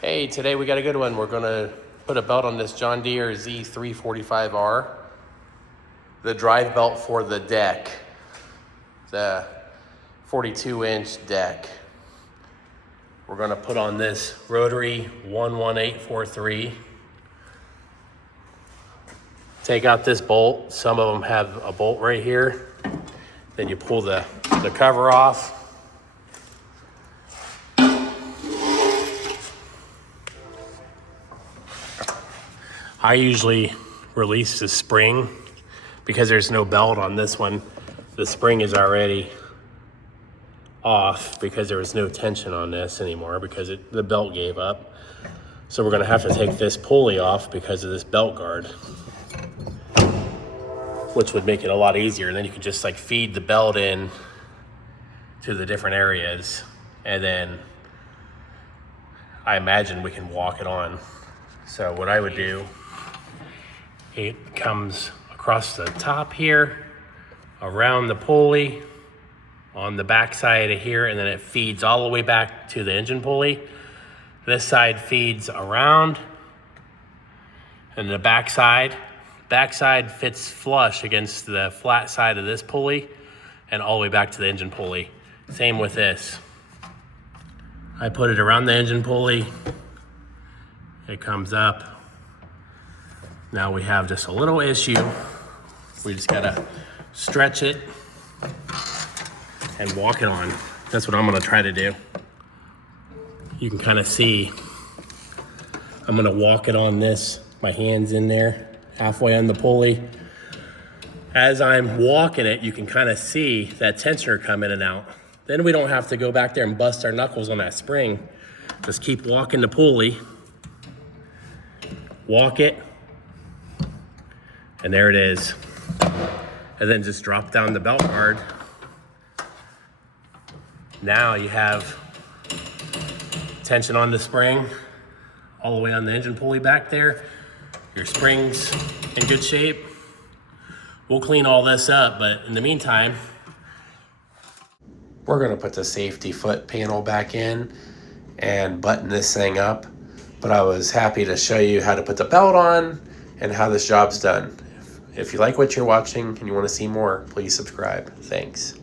Hey, today we got a good one. We're gonna put a belt on this John Deere Z345R. The drive belt for the deck, the 42-inch deck. We're gonna put on this rotary 11843. Take out this bolt. Some of them have a bolt right here. Then you pull the cover off. I usually release the spring because there's no belt on this one. The spring is already off because there was no tension on this anymore because the belt gave up. So we're gonna have to take this pulley off because of this belt guard, which would make it a lot easier. And then you can just like feed the belt in to the different areas. And then I imagine we can walk it on. So what I would do, it comes across the top here, around the pulley, on the back side of here, and then it feeds all the way back to the engine pulley. This side feeds around, and the back side fits flush against the flat side of this pulley and all the way back to the engine pulley. Same with this. I put it around the engine pulley, it comes up. Now we have just a little issue. We just gotta stretch it and walk it on. That's what I'm gonna try to do. You can kind of see, I'm gonna walk it on this, my hand's in there, halfway on the pulley. As I'm walking it, you can kind of see that tensioner come in and out. Then we don't have to go back there and bust our knuckles on that spring. Just keep walking the pulley, walk it, and there it is. And then just drop down the belt guard. Now you have tension on the spring, all the way on the engine pulley back there. Your spring's in good shape. We'll clean all this up, but in the meantime, we're gonna put the safety foot panel back in and button this thing up. But I was happy to show you how to put the belt on and how this job's done. If you like what you're watching and you want to see more, please subscribe. Thanks.